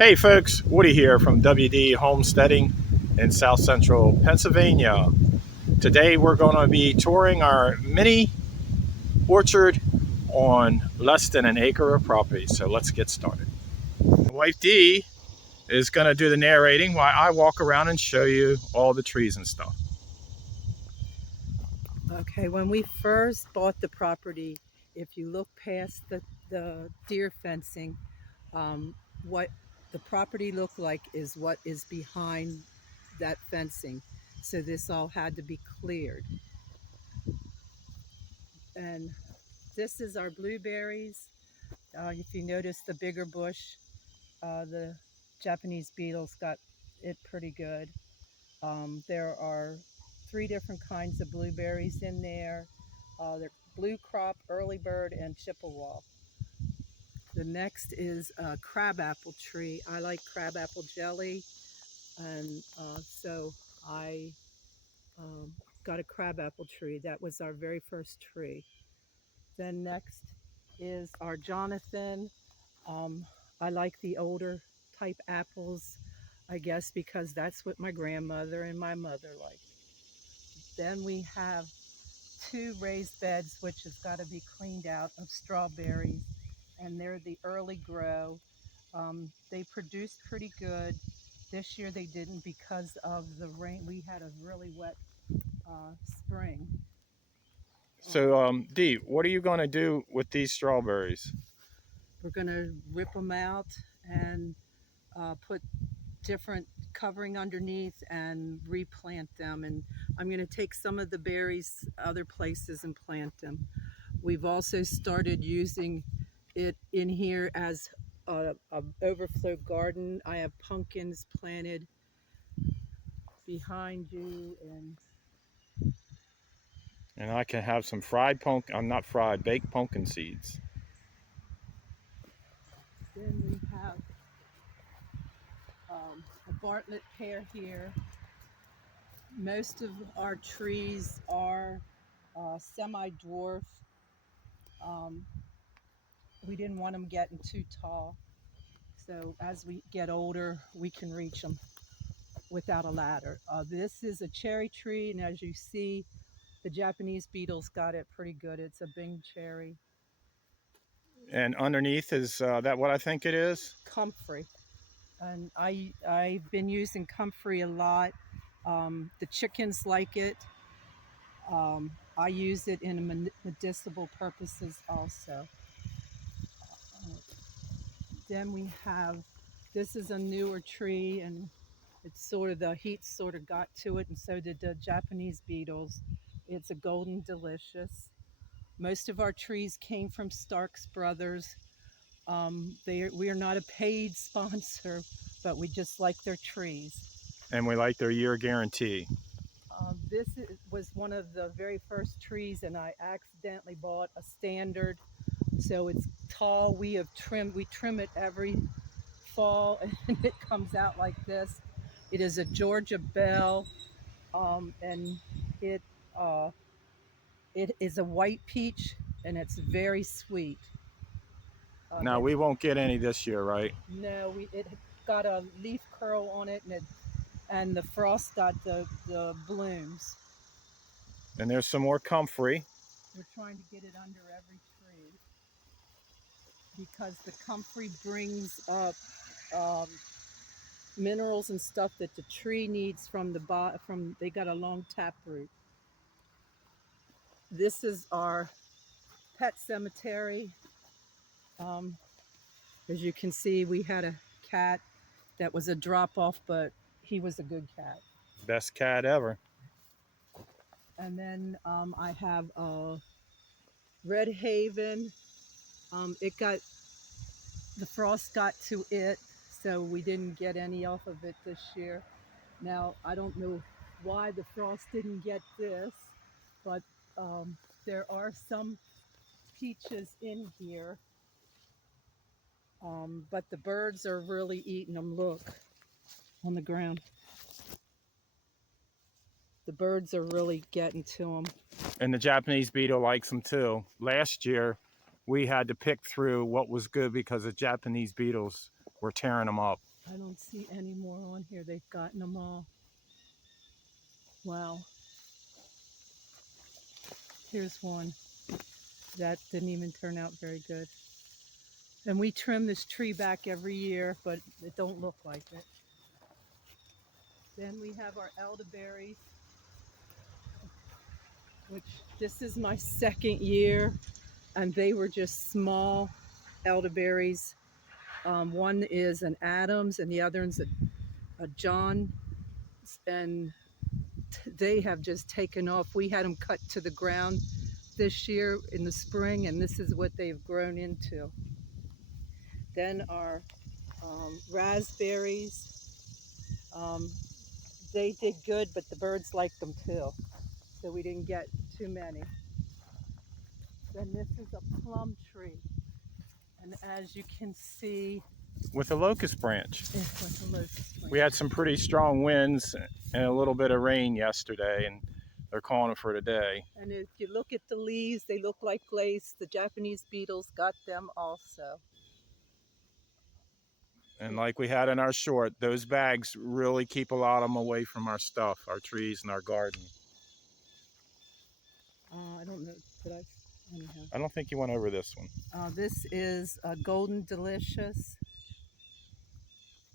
Hey folks, Woody here from WD Homesteading in South Central Pennsylvania. Today we're going to be touring our mini orchard on less than an acre of property. So let's get started. My wife Dee is going to do the narrating while I walk around and show you all the trees and stuff. Okay, when we first bought the property, if you look past the deer fencing, what the property looked like is what is behind that fencing. So this all had to be cleared. And this is our blueberries. If you notice the bigger bush, the Japanese beetles got it pretty good. There are 3 different kinds of blueberries in there. They're blue crop, early bird, and Chippewa. The next is a crabapple tree. I like crabapple jelly, and so I got a crabapple tree. That was our very first tree. Then next is our Jonathan. I like the older type apples, I guess, because that's what my grandmother and my mother liked. Then we have 2 raised beds, which has got to be cleaned out, of strawberries, and they're the early grow. They produced pretty good. This year they didn't because of the rain. We had a really wet spring. So Dee, what are you going to do with these strawberries? We're going to rip them out and put different covering underneath and replant them. And I'm going to take some of the berries other places and plant them. We've also started using it in here as a overflow garden. I have pumpkins planted behind you, And I can have some baked pumpkin seeds. then we have a Bartlett pear here. Most of our trees are semi-dwarf. We didn't want them getting too tall, so as we get older we can reach them without a ladder. This is a cherry tree, and as you see, the Japanese beetles got it pretty good. It's a Bing cherry. And underneath is that what I think it is? Comfrey. And I've been using comfrey a lot. The chickens like it. I use it in medicinal purposes also. Then we have, this is a newer tree, and it's sort of, the heat sort of got to it, and so did the Japanese beetles. It's a golden delicious. Most of our trees came from Stark's Brothers. We are not a paid sponsor, but we just like their trees. And we like their year guarantee. Was one of the very first trees, and I accidentally bought a standard, so it's tall. We trim it every fall, and it comes out like this. It is a Georgia bell, and it is a white peach, and it's very sweet. Now we won't get any this year, right? No, it got a leaf curl on it, and the frost got the blooms. And there's some more comfrey. We're trying to get it under every tree because the comfrey brings up minerals and stuff that the tree needs from they got a long taproot. This is our pet cemetery. As you can see, we had a cat that was a drop-off, but he was a good cat. Best cat ever. And then I have Red Haven. The frost got to it, so we didn't get any off of it this year. Now, I don't know why the frost didn't get this, but there are some peaches in here. But the birds are really eating them. Look, on the ground. The birds are really getting to them. And the Japanese beetle likes them too. Last year, we had to pick through what was good because the Japanese beetles we're tearing them up. I don't see any more on here. They've gotten them all. Wow. Here's one. That didn't even turn out very good. And we trim this tree back every year, but it don't look like it. Then we have our elderberries, which this is my second year, and they were just small elderberries. One is an Adams and the other is a John, and they have just taken off. We had them cut to the ground this year in the spring, and this is what they've grown into. Then our raspberries, they did good, but the birds liked them too, so we didn't get too many. Then this is a plum tree, and as you can see, With a locust branch. with a locust branch. We had some pretty strong winds and a little bit of rain yesterday, and they're calling it for today. And if you look at the leaves, they look like lace. The Japanese beetles got them also. And like we had in our short, those bags really keep a lot of them away from our stuff, our trees and our garden. I don't know, did I? Anyhow. I don't think you went over this one. This is a Golden Delicious.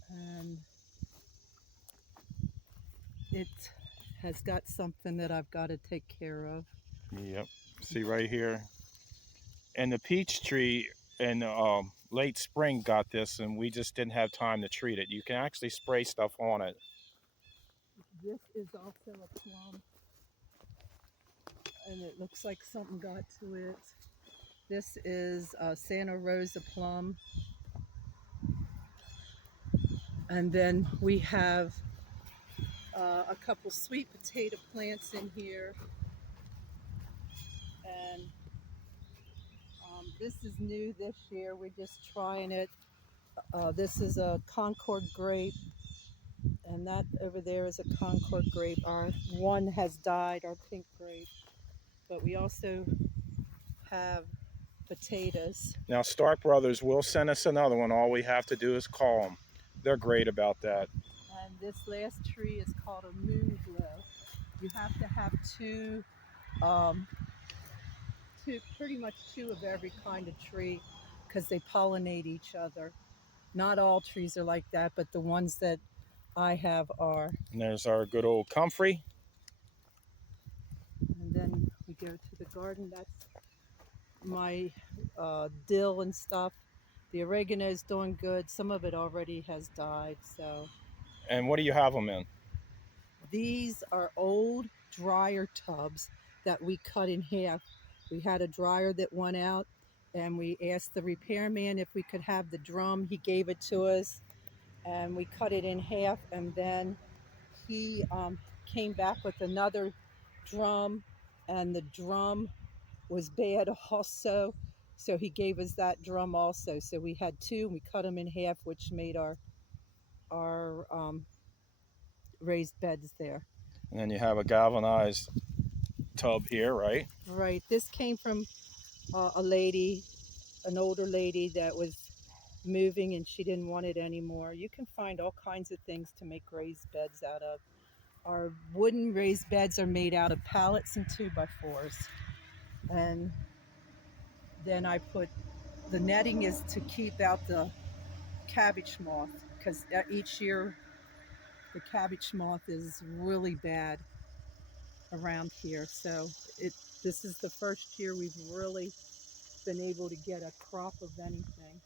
And it has got something that I've got to take care of. Yep. See right here. And the peach tree in late spring got this, and we just didn't have time to treat it. You can actually spray stuff on it. This is also a plum, and it looks like something got to it. This is a Santa Rosa plum. And then we have a couple sweet potato plants in here. And this is new this year. We're just trying it. This is a Concord grape, and that over there is a Concord grape. Our one has died, our pink grape, but we also have potatoes. Now Stark Brothers will send us another one. All we have to do is call them. They're great about that. And this last tree is called a moon glow. You have to have pretty much two of every kind of tree, because they pollinate each other. Not all trees are like that, but the ones that I have are. And there's our good old comfrey. And then we go to the garden. That's my dill and stuff. The oregano is doing good. Some of it already has died. So. And what do you have them in? These are old dryer tubs that we cut in half. We had a dryer that went out, and we asked the repairman if we could have the drum. He gave it to us, and we cut it in half, and then he came back with another drum, and the drum was bad also, so he gave us that drum also. So we had two, and we cut them in half, which made our raised beds there. And then you have a galvanized tub here, right? Right. This came from a lady, an older lady that was moving, and she didn't want it anymore. You can find all kinds of things to make raised beds out of. Our wooden raised beds are made out of pallets and 2x4s. And then I put, the netting is to keep out the cabbage moth, because each year the cabbage moth is really bad around here. So this is the first year we've really been able to get a crop of anything.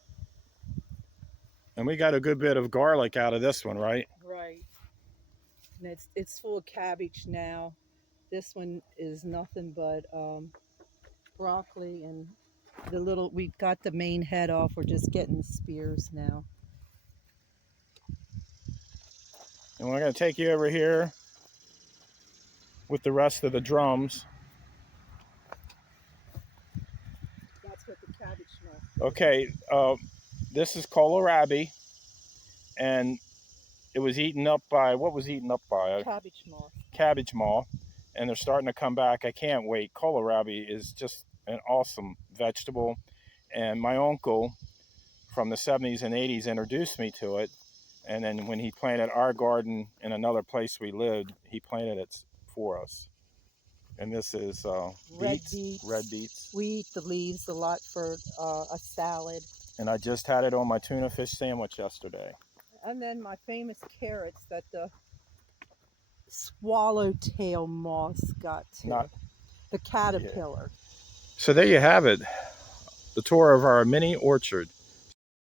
And we got a good bit of garlic out of this one, right? Right. And it's full of cabbage now. This one is nothing but broccoli, and we got the main head off. We're just getting the spears now. And we're going to take you over here with the rest of the drums. That's what the cabbage smells. Okay, this is kohlrabi, and it was eaten up by, what was eaten up by? Cabbage moth. Cabbage moth, and they're starting to come back. I can't wait. Kohlrabi is just an awesome vegetable, and my uncle, from the 70s and 80s introduced me to it. And then when he planted our garden in another place we lived, he planted it for us. And this is Red beets, beets. red beets. We eat the leaves a lot for a salad. And I just had it on my tuna fish sandwich yesterday. And then my famous carrots that the swallowtail moths got to. The caterpillar. Yeah. So there you have it, the tour of our mini orchard.